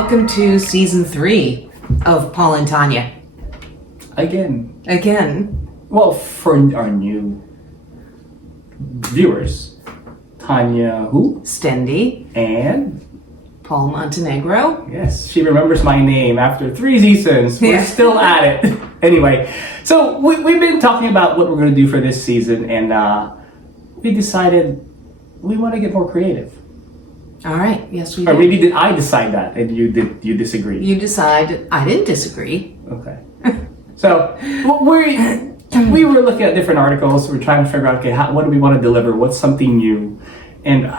welcome to season 3 of Paul and Tanya. Again. Well, for our new viewers, Tanya who? Stendi. And? Paul Montenegro. Yes, she remembers my name after 3 seasons. We're still at it. Anyway, so we've been talking about what we're going to do for this season, and we decided we want to get more creative. All right. Yes, we Or did. maybe did I decide that and you disagree? You decided. I didn't disagree. Okay. So we were looking at different articles. We're trying to figure out, okay, what do we want to deliver? What's something new? And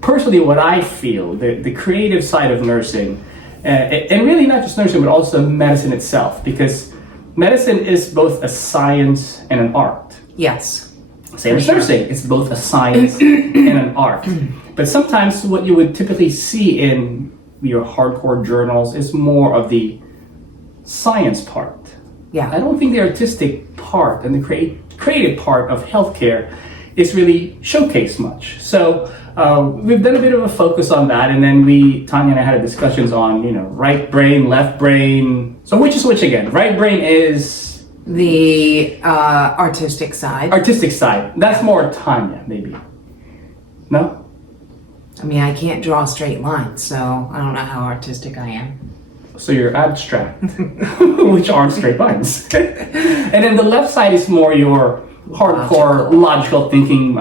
personally, what I feel, the creative side of nursing, and really not just nursing, but also medicine itself, because medicine is both a science and an art. Yes. Same as nursing, it's both a science and an art. But sometimes what you would typically see in your hardcore journals is more of the science part. Yeah. I don't think the artistic part and the creative part of healthcare is really showcased much. So we've done a bit of a focus on that, and then Tanya and I had discussions on, right brain, left brain. So which is which again? Right brain is the artistic side. Artistic side. That's more Tanya, maybe. No? I mean, I can't draw straight lines, so I don't know how artistic I am. So you're abstract, which aren't straight lines. And then the left side is more your hardcore logical thinking,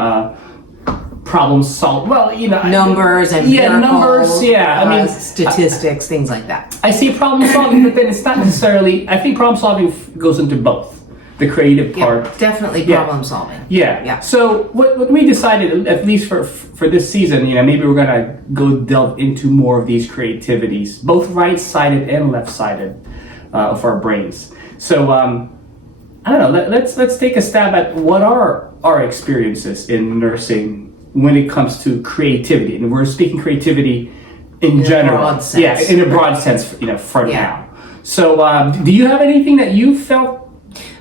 problem solve. Well, numbers and numbers. Yeah, I mean statistics, things like that. I see problem solving, but then it's not necessarily. I think problem solving goes into both. The creative part, definitely problem solving. Yeah. So what we decided, at least for this season, maybe we're gonna go delve into more of these creativities, both right-sided and left-sided, of our brains. So I don't know. Let's take a stab at what are our experiences in nursing when it comes to creativity, and we're speaking creativity in general. Broad sense. Yeah, in a broad sense, for now. So do you have anything that you felt?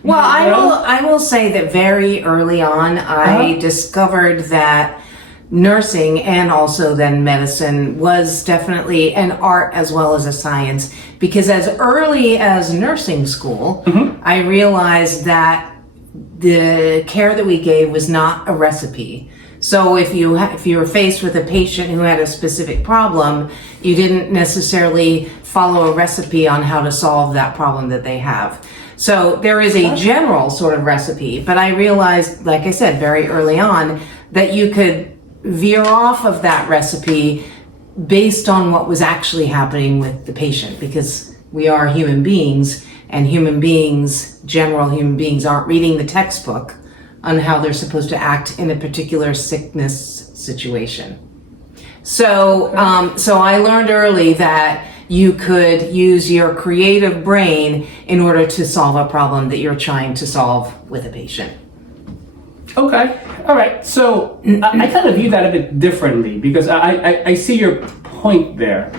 Well, I will say that very early on, I discovered that nursing and also then medicine was definitely an art as well as a science, because as early as nursing school, I realized that the care that we gave was not a recipe. So if you were faced with a patient who had a specific problem, you didn't necessarily follow a recipe on how to solve that problem that they have. So there is a general sort of recipe, but I realized, like I said, very early on, that you could veer off of that recipe based on what was actually happening with the patient, because we are human beings, and general human beings aren't reading the textbook on how they're supposed to act in a particular sickness situation. So I learned early that you could use your creative brain in order to solve a problem that you're trying to solve with a patient. Okay. All right. So I kind of view that a bit differently, because I see your point there.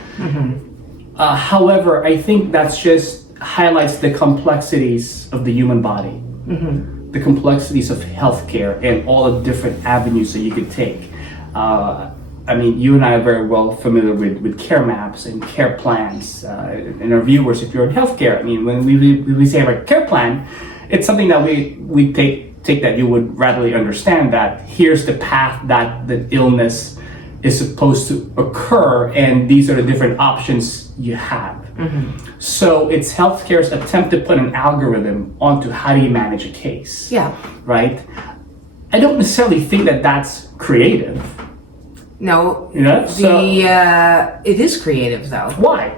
However, I think that's just highlights the complexities of the human body, the complexities of healthcare, and all the different avenues that you could take. I mean, you and I are very well familiar with care maps and care plans. And our viewers, if you're in healthcare, I mean, when we say about care plan, it's something that we take that you would readily understand, that here's the path that the illness is supposed to occur, and these are the different options you have. So it's healthcare's attempt to put an algorithm onto how do you manage a case. Yeah. Right? I don't necessarily think that that's creative. No, it is creative though. Why?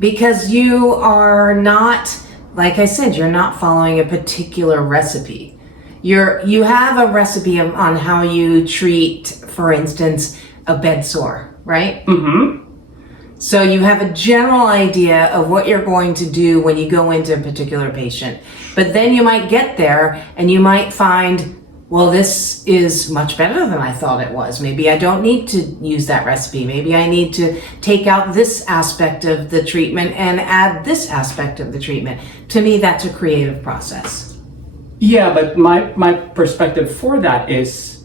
Because you are not, like I said, you're not following a particular recipe. You have a recipe on how you treat, for instance, a bed sore, right? So you have a general idea of what you're going to do when you go into a particular patient. But then you might get there and you might find, well, this is much better than I thought it was. Maybe I don't need to use that recipe. Maybe I need to take out this aspect of the treatment and add this aspect of the treatment. To me, that's a creative process. Yeah, but my perspective for that is,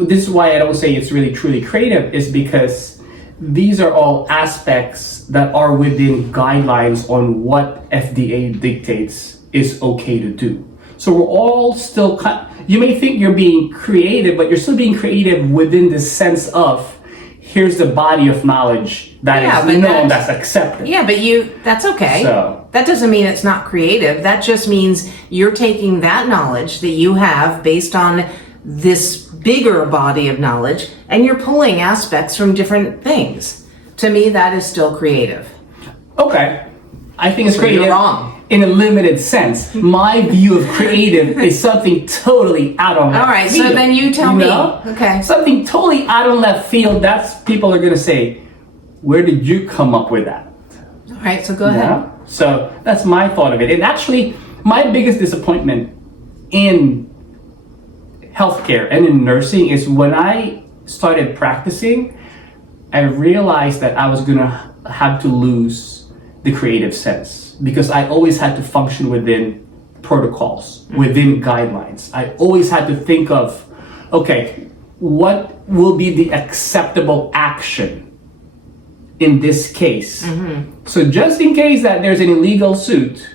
this is why I don't say it's really truly creative, is because these are all aspects that are within guidelines on what FDA dictates is okay to do. So we're all still, you may think you're being creative, but you're still being creative within the sense of, here's the body of knowledge that is known, that's accepted. Yeah, but that's okay. So, that doesn't mean it's not creative. That just means you're taking that knowledge that you have based on this bigger body of knowledge and you're pulling aspects from different things. To me, that is still creative. okay. I think it's So creative you're wrong. in a limited sense. My view of creative is something totally out of left All right, field. so then you tell me. Okay. Something totally out of left field. That's people are gonna say, where did you come up with that? All right, so go ahead. Yeah. So that's my thought of it. And actually, my biggest disappointment in healthcare and in nursing is when I started practicing, I realized that I was gonna have to lose the creative sense because I always had to function within protocols, within guidelines. I always had to think of, okay, what will be the acceptable action in this case? So just in case that there's an illegal suit,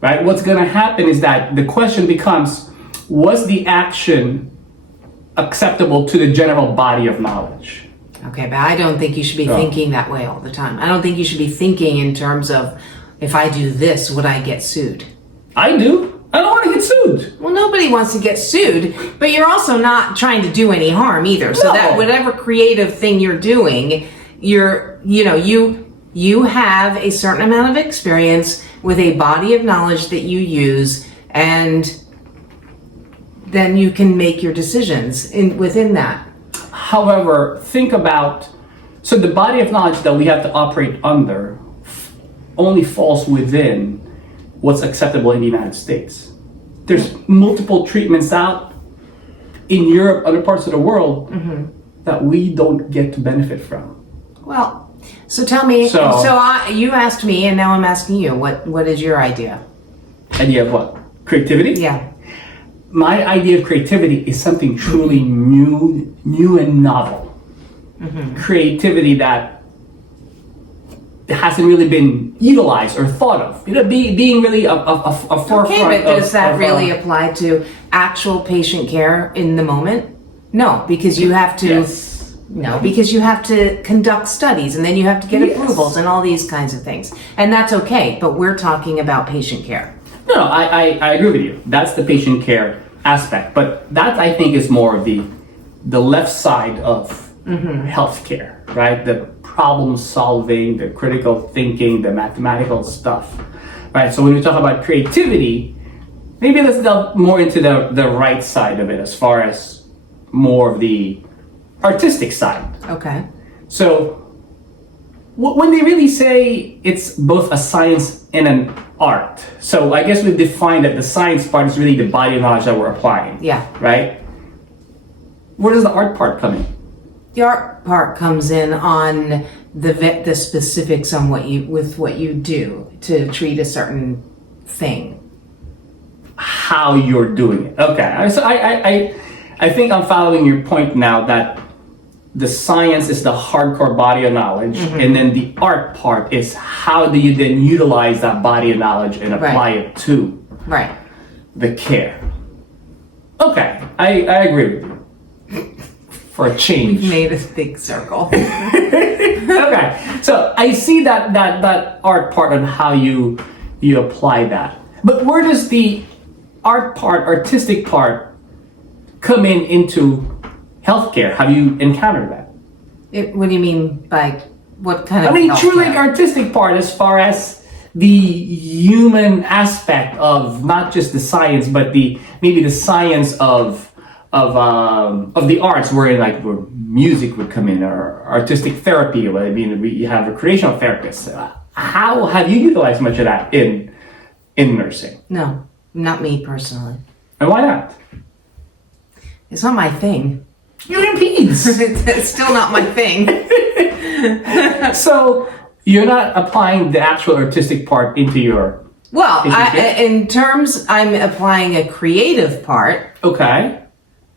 right, what's gonna happen is that the question becomes, was the action acceptable to the general body of knowledge? Okay, but I don't think you should be thinking that way all the time. I don't think you should be thinking in terms of, if I do this, would I get sued? I do. I don't want to get sued. Well, nobody wants to get sued, but you're also not trying to do any harm either. So No. that whatever creative thing you're doing, you have a certain amount of experience with a body of knowledge that you use, and then you can make your decisions within that. However, think about, so the body of knowledge that we have to operate under only falls within what's acceptable in the United States. There's multiple treatments out in Europe, other parts of the world, that we don't get to benefit from. Well, so tell me, you asked me and now I'm asking you, what is your idea? Idea of what? Creativity? Yeah. My idea of creativity is something truly new and novel. Creativity that hasn't really been utilized or thought of. Being really a forefront. Okay, but does that of, really apply to actual patient care in the moment? No, because you have to. Yes. No, because you have to conduct studies and then you have to get Yes. approvals and all these kinds of things, and that's okay. But we're talking about patient care. No, I agree with you. That's the patient care aspect, but that I think is more of the left side of healthcare, right? The problem solving, the critical thinking, the mathematical stuff, right? So when we talk about creativity, maybe let's delve more into the right side of it as far as more of the artistic side. Okay. So when they really say it's both a science and an art, so I guess we've defined that the science part is really the body of knowledge that we're applying. Yeah. Right? Where does the art part come in? The art part comes in on the specifics on what you do to treat a certain thing. How you're doing it. Okay. So I think I'm following your point now that the science is the hardcore body of knowledge, and then the art part is how do you then utilize that body of knowledge and apply it to Right. the care. Okay, I agree with you. For a change. We've made a big circle. Okay, so I see that art part and how you apply that. But where does the art part, artistic part, come into healthcare? Have you encountered that? What do you mean by what kind of? I mean, truly healthcare? artistic part as far as the human aspect of not just the science, but maybe the science of the arts, where music would come in, or artistic therapy. I mean, you have recreational therapists. How have you utilized much of that in nursing? No, not me personally. And why not? It's not my thing. You're in peds. It's still not my thing. So you're not applying the actual artistic part into your... Well, Patient I'm applying a creative part. Okay.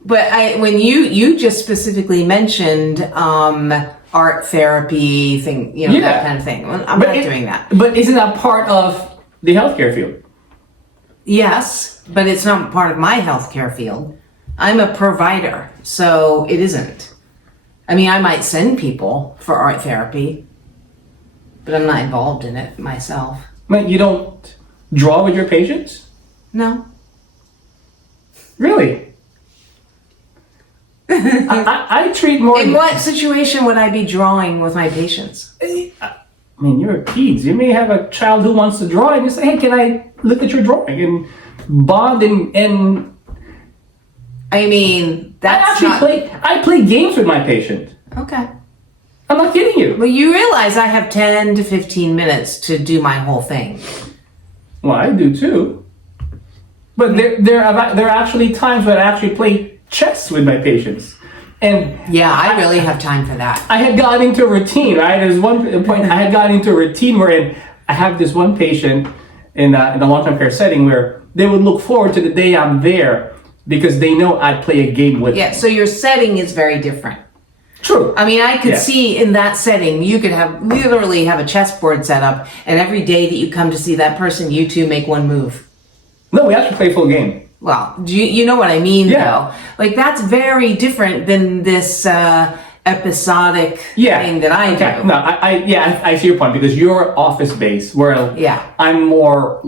But when you just specifically mentioned art therapy thing, you know, Yeah. that kind of thing. Well, I'm not doing that. But isn't that part of the healthcare field? Yes, but it's not part of my healthcare field. I'm a provider, so it isn't. I mean, I might send people for art therapy, but I'm not involved in it myself. But you don't draw with your patients? No. Really? I treat more. In what situation would I be drawing with my patients? I mean, you're kids. You may have a child who wants to draw, and you say, "Hey, can I look at your drawing?" And bond and I mean, that's I play games with my patient. Okay. I'm not kidding you. Well, you realize I have 10 to 15 minutes to do my whole thing. Well, I do too. But there are actually times when I actually play chess with my patients. And Yeah, I really have time for that. I had gotten into a routine, right? There's one point I had gotten into a routine wherein I have this one patient in a long-term care setting where they would look forward to the day I'm there because they know I'd play a game with them. Yeah, so your setting is very different. True. I mean, I could Yeah. see in that setting, you could literally have a chessboard set up, and every day that you come to see that person, you two make one move. No, we actually play full game. Well, you know what I mean, Yeah. though? Like, that's very different than this episodic thing that I okay. do. No, I see your point because you're office based, where Yeah. I'm more,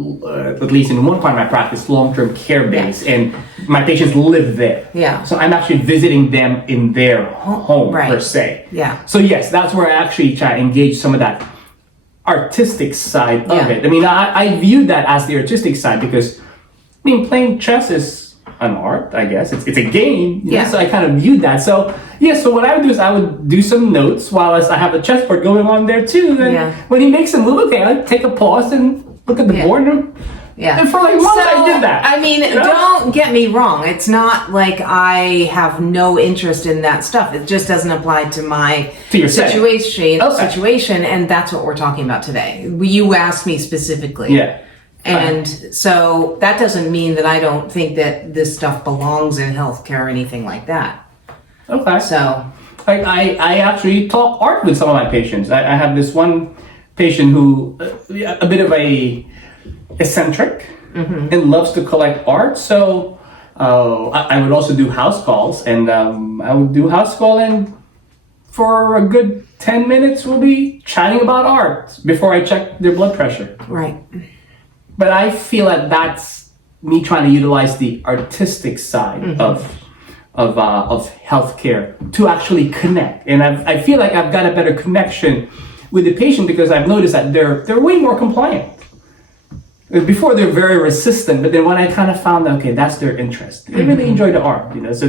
at least in one part of my practice, long-term care based, and my patients live there. Yeah. So I'm actually visiting them in their home Right. per se. Yeah. So yes, that's where I actually try to engage some of that artistic side of Yeah. it. I mean, I view that as the artistic side because, I mean, playing chess is an art, I guess. It's a game. You know, Yeah. so I kind of viewed that. So, yeah, so what I would do is I would do some notes while I have a chessboard going on there too. And Yeah. when he makes a move, okay, I'd take a pause and look at the Yeah. board. And for like months I did that. I mean, you know? don't get me wrong. It's not like I have no interest in that stuff. It just doesn't apply to my To your setting. situation, and that's what we're talking about today. You asked me specifically. Yeah. And so that doesn't mean that I don't think that this stuff belongs in healthcare or anything like that. Okay. So, I actually talk art with some of my patients. I have this one patient who a bit of a eccentric and loves to collect art. So I would also do house calls, and I would do house call, and for a good 10 minutes we'll be chatting about art before I check their blood pressure. right. But I feel that that's me trying to utilize the artistic side of healthcare to actually connect. And I feel like I've got a better connection with the patient because I've noticed that they're way more compliant. Before they're very resistant, but then when I kind of found that, okay, that's their interest. They really enjoy the art, you know. So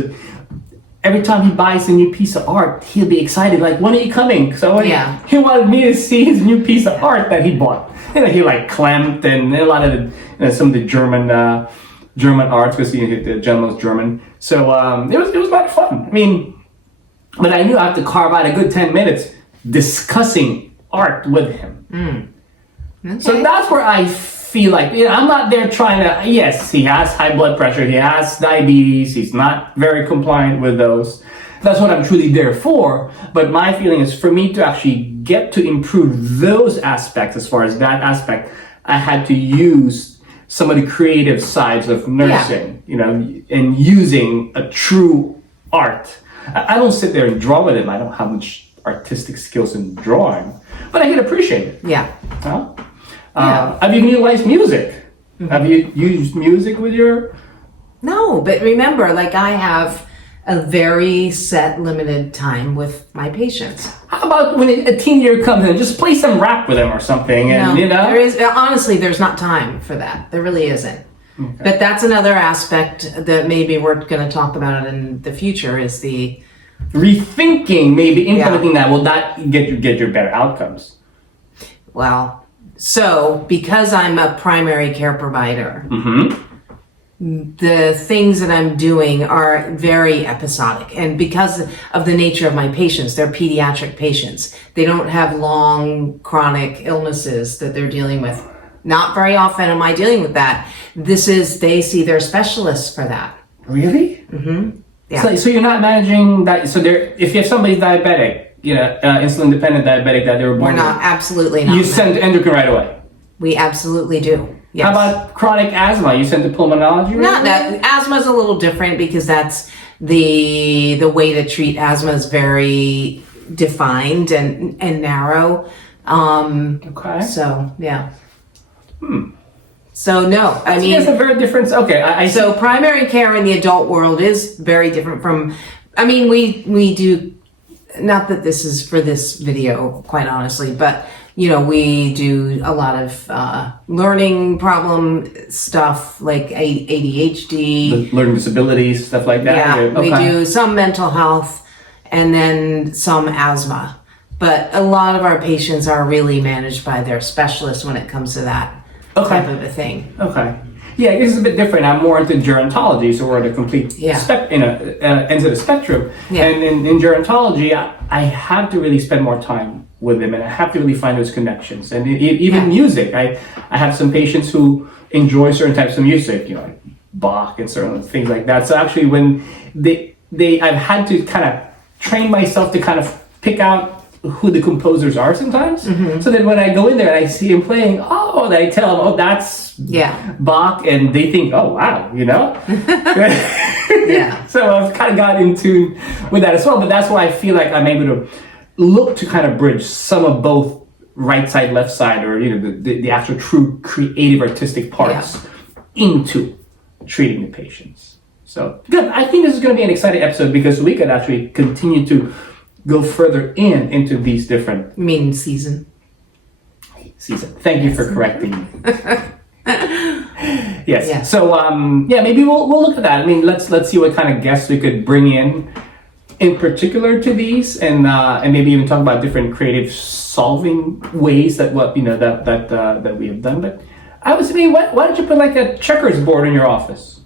every time he buys a new piece of art, he'll be excited, like, when are you coming? So he wanted me to see his new piece of art that he bought. You know, he like Klimt and a lot of some of the German arts because the gentleman was German. So it was a lot of fun. I mean, but I knew I had to carve out a good 10 minutes discussing art with him. Okay. So that's where I feel like, you know, I'm not there trying to, yes, he has high blood pressure, he has diabetes, he's not very compliant with those. That's what I'm truly there for. But my feeling is for me to actually get to improve those aspects, as far as that aspect, I had to use some of the creative sides of nursing, you know, and using a true art. I don't sit there and draw with him. I don't have much artistic skills in drawing, but I can appreciate it. Yeah. Huh? Have you utilized music? Have you used music with your... No, but remember, like, I have a very set, limited time with my patients. How about when a teenager comes in, just play some rap with them or something, and No, you know? there is honestly, there's not time for that. There really isn't. Okay. But that's another aspect that maybe we're going to talk about in the future is the Rethinking, maybe implementing that, will that get your better outcomes? well. So because I'm a primary care provider, the things that I'm doing are very episodic, and because of the nature of my patients, they're pediatric patients. They don't have long chronic illnesses that they're dealing with. Not very often am I dealing with that. They see their specialists for that. Really? Yeah. So you're not managing that. So if you have somebody diabetic, insulin dependent diabetic that they were born We're not, with, absolutely not. you send to endocrine right away. We absolutely do. Yes. How about chronic asthma? You send to pulmonology? Not that asthma is a little different because that's the way to treat asthma is very defined and narrow. Okay. So yeah. So no, I mean, It's a very different. Okay, I so primary care in the adult world is very different from. I mean, we do. Not that this is for this video, quite honestly, but we do a lot of learning problem stuff like ADHD. learning disabilities, stuff like that. Yeah, we Okay. do some mental health and then some asthma. But a lot of our patients are really managed by their specialists when it comes to that type of a thing. Okay. Yeah, this is a bit different. I'm more into gerontology, so we're at a complete ends of the spectrum. Yeah. And in gerontology, I have to really spend more time with them, and I have to really find those connections. And even music, I have some patients who enjoy certain types of music, like Bach and certain things like that. So actually, when I've had to kind of train myself to kind of pick out who the composers are sometimes. So that when I go in there and I see him playing, then I tell them, that's Bach, and they think, oh wow, Yeah. So I've kind of got in tune with that as well. But that's why I feel like I'm able to look to kind of bridge some of both right side, left side, or the actual true creative artistic parts into treating the patients. So good. I think this is going to be an exciting episode because we could actually continue to go further into these different season. Thank you for correcting me. Yes. Yeah. So maybe we'll look at that. I mean, let's see what kind of guests we could bring in particular to these, and maybe even talk about different creative solving ways that that we have done. But I was thinking, why don't you put like a checkers board in your office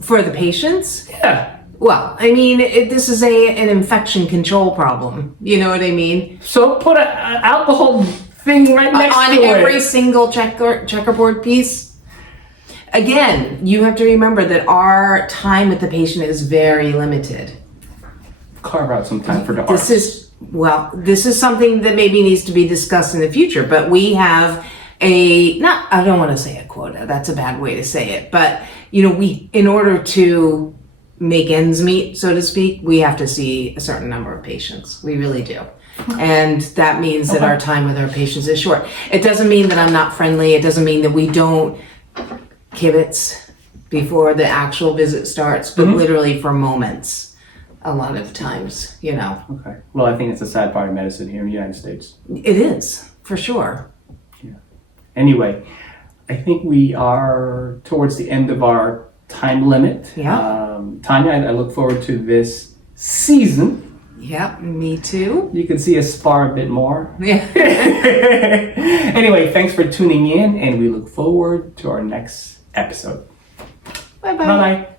For the patients? Yeah. Well, I mean, this is an infection control problem. You know what I mean? So put an alcohol thing right next to it. On every single checkerboard piece. Again, you have to remember that our time with the patient is very limited. Carve out some time for the This is something that maybe needs to be discussed in the future, but we have I don't want to say a quota, that's a bad way to say it, but in order to make ends meet, so to speak, we have to see a certain number of patients. We really do. And that means that our time with our patients is short. It doesn't mean that I'm not friendly. It doesn't mean that we don't kibitz before the actual visit starts, but literally for moments, a lot of times, Okay. Well, I think it's a sad part of medicine here in the United States. It is, for sure. Yeah. Anyway, I think we are towards the end of our time limit. Yeah. Tanya, I look forward to this season. Yep, me too. You can see us spar a bit more. Yeah. Anyway, thanks for tuning in, and we look forward to our next episode. Bye-bye. Bye-bye.